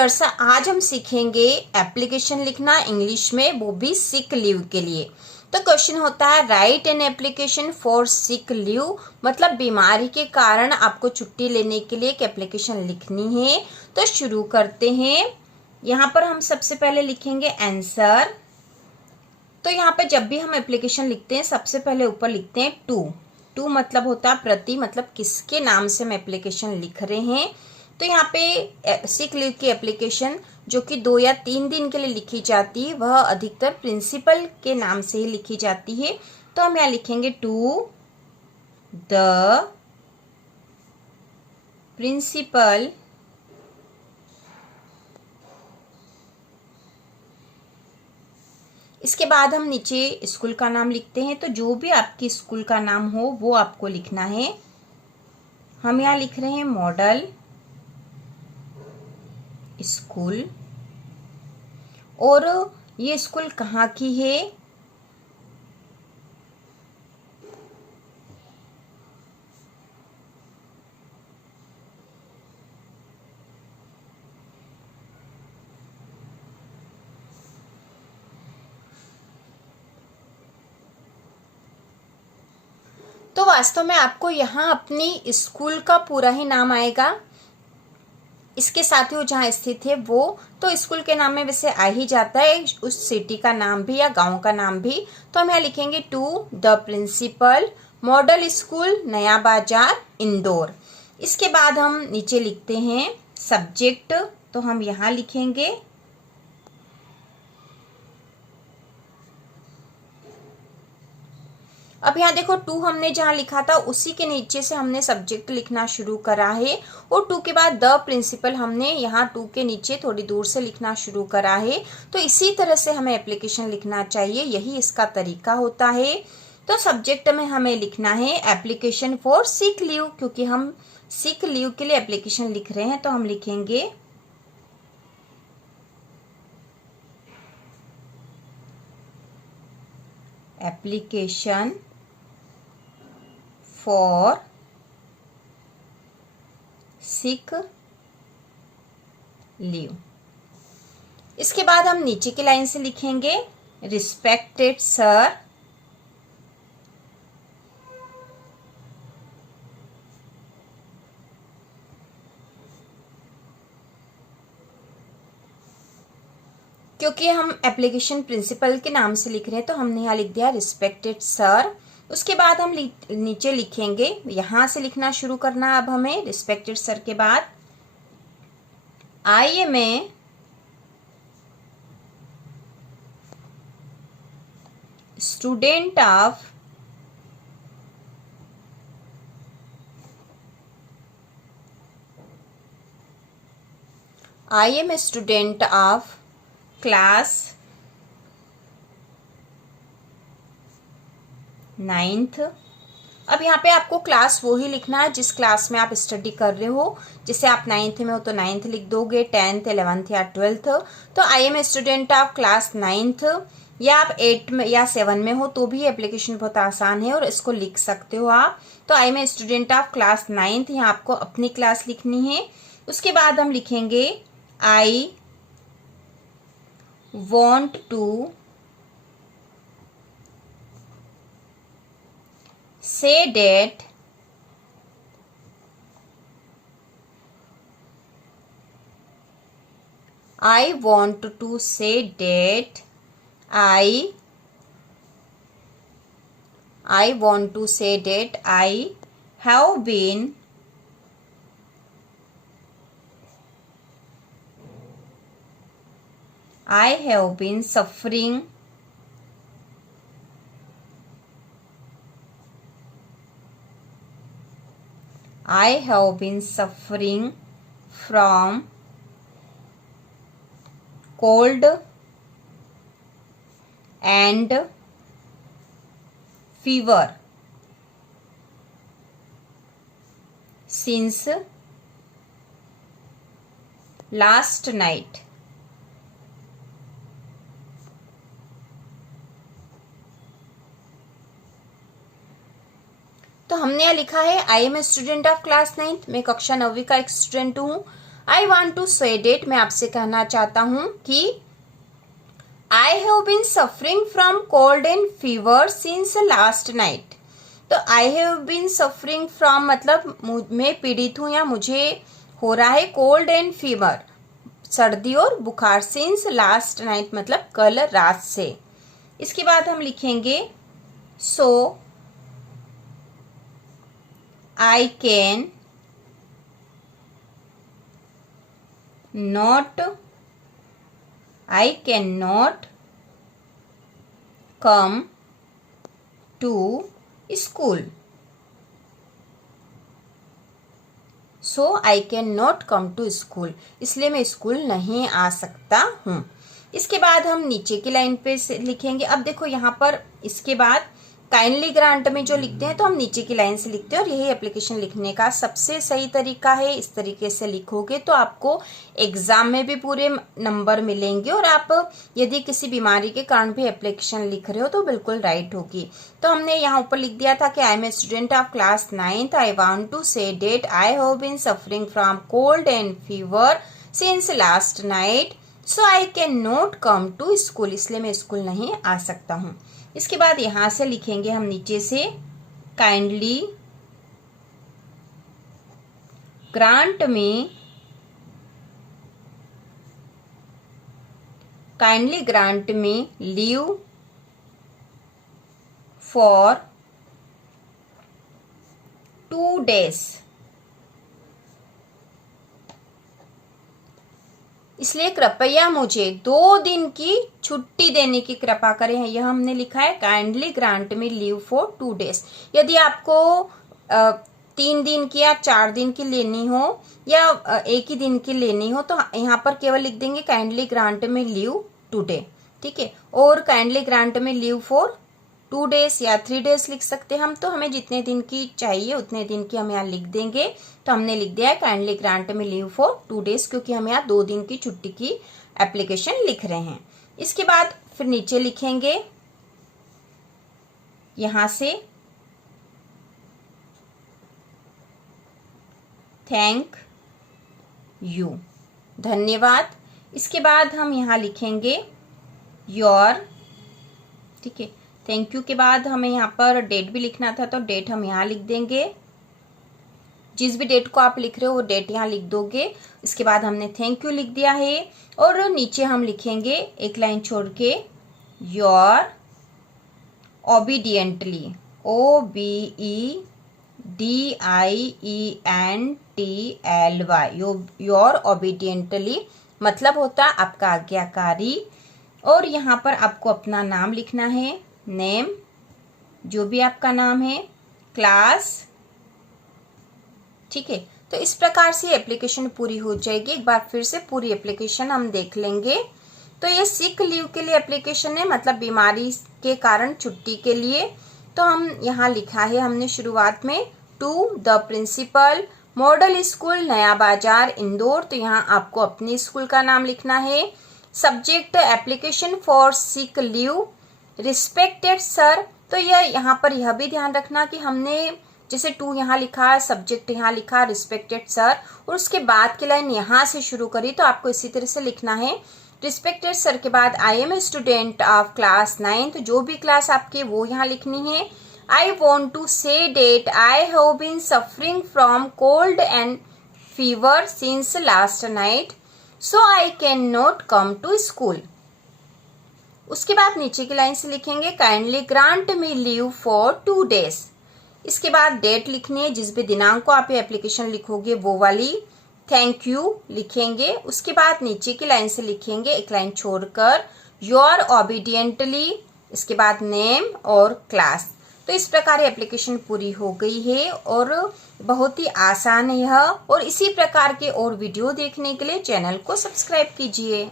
Dears, आज हम सीखेंगे एप्लीकेशन लिखना इंग्लिश में, वो भी सिक लीव के लिए। तो क्वेश्चन होता है right an application for sick leave, मतलब बीमारी के कारण आपको छुट्टी लेने के लिए एक एप्लीकेशन लिखनी है। तो शुरू करते हैं। यहाँ पर हम सबसे पहले लिखेंगे आंसर। तो यहाँ पे जब भी हम एप्लीकेशन लिखते हैं सबसे पहले ऊपर लिखते हैं टू मतलब होता है प्रति, मतलब किसके नाम से हम एप्लीकेशन लिख रहे हैं। तो यहाँ पे सिक लीव की एप्लीकेशन जो कि 2 या 3 दिन के लिए लिखी जाती है वह अधिकतर प्रिंसिपल के नाम से ही लिखी जाती है। तो हम यहाँ लिखेंगे टू द प्रिंसिपल इसके बाद हम नीचे स्कूल का नाम लिखते हैं। तो जो भी आपकी स्कूल का नाम हो वो आपको लिखना है। हम यहाँ लिख रहे हैं मॉडल स्कूल, और ये स्कूल कहाँ की है, तो वास्तव में आपको यहाँ अपनी स्कूल का पूरा ही नाम आएगा, इसके साथ ही वो जहाँ स्थित है वो, तो स्कूल के नाम में वैसे आ ही जाता है उस सिटी का नाम भी या गांव का नाम भी। तो हम यहाँ लिखेंगे to the principal model school Naya Bazar Indore. इसके बाद हम नीचे लिखते हैं सब्जेक्ट। तो हम यहाँ लिखेंगे अब यहाँ देखो टू हमने जहाँ लिखा था उसी के नीचे से हमने सब्जेक्ट लिखना शुरू करा है, और टू के बाद द प्रिंसिपल हमने यहाँ टू के नीचे थोड़ी दूर से लिखना शुरू करा है। तो इसी तरह से हमें एप्लीकेशन लिखना चाहिए, यही इसका तरीका होता है। तो सब्जेक्ट में हमें लिखना है एप्लीकेशन फॉर सिक लीव, क्योंकि हम सिक लीव के लिए एप्लीकेशन लिख रहे हैं। तो हम लिखेंगे एप्लीकेशन फॉर सिक लीव। इसके बाद हम नीचे की लाइन से लिखेंगे रिस्पेक्टेड सर, क्योंकि हम एप्लीकेशन प्रिंसिपल के नाम से लिख रहे हैं तो हमने यहाँ लिख दिया रिस्पेक्टेड सर। उसके बाद हम नीचे लिखेंगे, यहां से लिखना शुरू करना अब हमें रिस्पेक्टेड सर के बाद I am a student of I am a student of class 9th। अब यहाँ पे आपको क्लास वो ही लिखना है जिस क्लास में आप स्टडी कर रहे हो। जैसे आप 9th में हो तो 9th लिख दोगे, 10th 11th या 12th। तो I am a student of class 9th, या आप 8 में या 7 में हो तो भी एप्लीकेशन बहुत आसान है और इसको लिख सकते हो आप। तो I am a student of class 9th, यहाँ आपको अपनी क्लास लिखनी है। उसके बाद हम लिखेंगे आई want to say that I want to say that I want to say that I have been suffering from cold and fever since last night। तो हमने यहाँ लिखा है I am a student of class 9th, मैं कक्षा 9वीं का एक स्टूडेंट हूँ। I want to say that, मैं आपसे कहना चाहता हूं कि I have been suffering from cold and fever since last night. तो I have been suffering from मतलब मैं पीड़ित हूं या मुझे हो रहा है कोल्ड एंड फीवर, सर्दी और बुखार, सिंस लास्ट नाइट मतलब कल रात से। इसके बाद हम लिखेंगे so I can not come to school. So I can not come to school, इसलिए मैं स्कूल नहीं आ सकता हूँ। इसके बाद हम नीचे की लाइन पे लिखेंगे। अब देखो यहाँ पर इसके बाद काइंडली ग्रांट में जो लिखते हैं तो हम नीचे की लाइन से लिखते हैं, और यही एप्लीकेशन लिखने का सबसे सही तरीका है। इस तरीके से लिखोगे तो आपको एग्जाम में भी पूरे नंबर मिलेंगे, और आप यदि किसी बीमारी के कारण भी एप्लीकेशन लिख रहे हो तो बिल्कुल राइट होगी। तो हमने यहाँ ऊपर लिख दिया था कि I am a student of class 9th, I want to say that I have been suffering from cold and fever since last night, so I can not come to school, इसलिए मैं स्कूल नहीं आ सकता हूँ। इसके बाद यहां से लिखेंगे हम नीचे से काइंडली ग्रांट में लीव फॉर 2 days, इसलिए कृपया मुझे 2 दिन की छुट्टी देने की कृपा करें। यह हमने लिखा है काइंडली ग्रांट में लीव फॉर 2 days। यदि आपको 3 दिन की या 4 दिन की लेनी हो या 1 ही दिन की लेनी हो तो यहाँ पर केवल लिख देंगे काइंडली ग्रांट में लीव टुडे, ठीक है। और काइंडली ग्रांट में लीव फॉर 2 days या 3 days लिख सकते हैं हम। तो हमें जितने दिन की चाहिए उतने दिन की हम यहाँ लिख देंगे। तो हमने लिख दिया है काइंडली ग्रांट में लीव फॉर 2 days, क्योंकि हम यहाँ 2 दिन की छुट्टी की एप्लीकेशन लिख रहे हैं। इसके बाद फिर नीचे लिखेंगे यहां से थैंक यू, धन्यवाद। इसके बाद हम यहाँ लिखेंगे योर, ठीक है। थैंक यू के बाद हमें यहाँ पर डेट भी लिखना था, तो डेट हम यहाँ लिख देंगे। जिस भी डेट को आप लिख रहे हो वो डेट यहाँ लिख दोगे। इसके बाद हमने थैंक यू लिख दिया है, और नीचे हम लिखेंगे एक लाइन छोड़ के your obediently, OBEDIENTLY, your obediently मतलब होता है आपका आज्ञाकारी। और यहाँ पर आपको अपना नाम लिखना है, नेम जो भी आपका नाम है, क्लास, ठीक है। तो इस प्रकार से एप्लीकेशन पूरी हो जाएगी। एक बार फिर से पूरी एप्लीकेशन हम देख लेंगे। तो ये सिक लीव के लिए एप्लीकेशन है, मतलब बीमारी के कारण छुट्टी के लिए। तो हम यहाँ लिखा है हमने शुरुआत में to the principal model school Naya Bazar Indore. तो यहाँ आपको अपने स्कूल का नाम लिखना है। Subject application for sick leave, respected sir. तो यहाँ पर यह भी ध्यान रखना कि हमने जैसे टू यहाँ लिखा, सब्जेक्ट यहाँ लिखा, रिस्पेक्टेड सर, और उसके बाद की लाइन यहाँ से शुरू करी। तो आपको इसी तरह से लिखना है। रिस्पेक्टेड सर के बाद I am a student of class 9th, जो भी क्लास आपकी वो यहाँ लिखनी है। I want to say that I have been suffering from cold and fever since last night, so I can not come to school. उसके बाद नीचे की लाइन से लिखेंगे kindly grant me leave for 2 days। इसके बाद डेट लिखनी है, जिस भी दिनांक को आप ये एप्लीकेशन लिखोगे वो वाली। थैंक यू लिखेंगे। उसके बाद नीचे की लाइन से लिखेंगे एक लाइन छोड़कर योर ओबीडियंटली, इसके बाद नेम और क्लास। तो इस प्रकार एप्लीकेशन पूरी हो गई है और बहुत ही आसान है यह। और इसी प्रकार के और वीडियो देखने के लिए चैनल को सब्सक्राइब कीजिए।